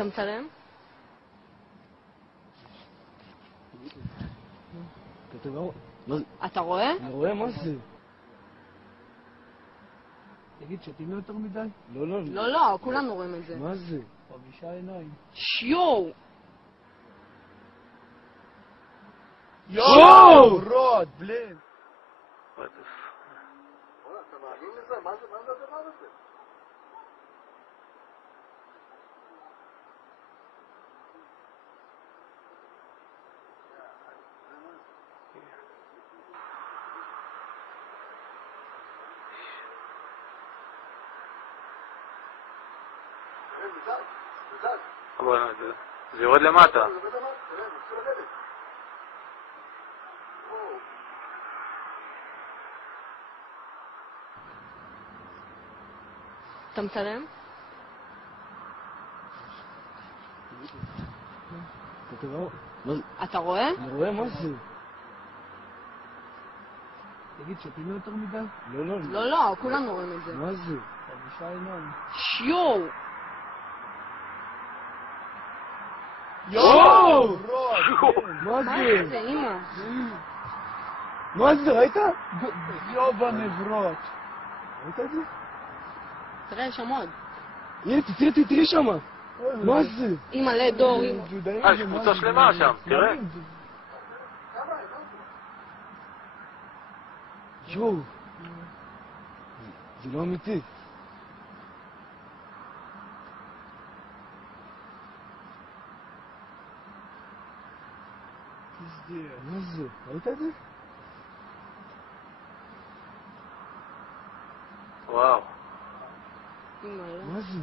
אתה מצלם? אתה רואה? אני רואה, מה זה? תגיד, שתים לו יותר מדי? לא, כולנו רואים את זה. מה זה? 5 עיניים. שיו! יואו! רוד, בלין. אתה מאמין לזה? מה זה הדבר הזה? זה יורד למטה. אתה מצלם? אתה רואה? אני רואה, מה זה? תגיד, שתים לו יותר מדי? לא, כולנו רואים את זה. מה זה? 5 עיניים. שיו! יואו! רוד, מה מה זה? זה, אמא? מה זה, ראית? יואו בנברות. ראית את זה? תראה, יש שם עוד. הנה, תראי שמה. מה זה? אמא לדור, אמא. יש קבוצה שלמה שם, תראה. יואו. זה לא אמיתי. מה זה? ראית את זה? וואו. אמא, לא. מה זה?